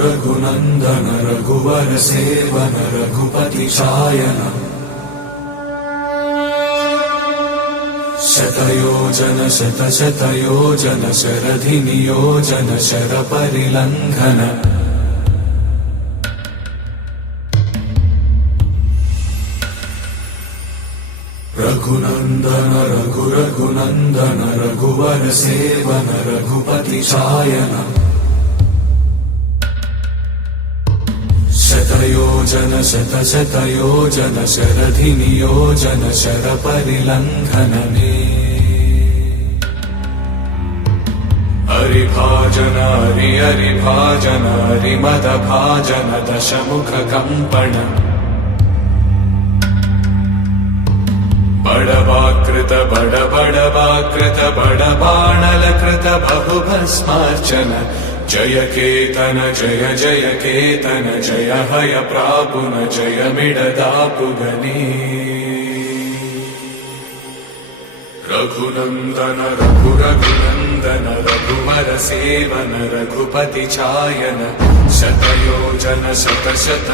रघुनन्दन रघुवर seven Raghupati चायन शतयोजन शतशतयोजन शरधि नियोजन शरपरिलङ्घन रघुनन्दन रघुनन्दन रघुवर seven Raghupati चायन शतयोजन शतशतयोजन शरधि नियोजन शरपरिलङ्घनने हरिभाजन हरिभाजन हरिमदभाजन दशमुख कम्पण बड़वाकृत बड़वाकृत बड़बाणलकृत बहुभस्मार्चन जय केतन जय जय केतन जय हय प्रापुन जय मिडदापुगनी रघुनन्दन रघुनन्दन रघुवर सेवन रघुपति चायन शतयोजन शतशत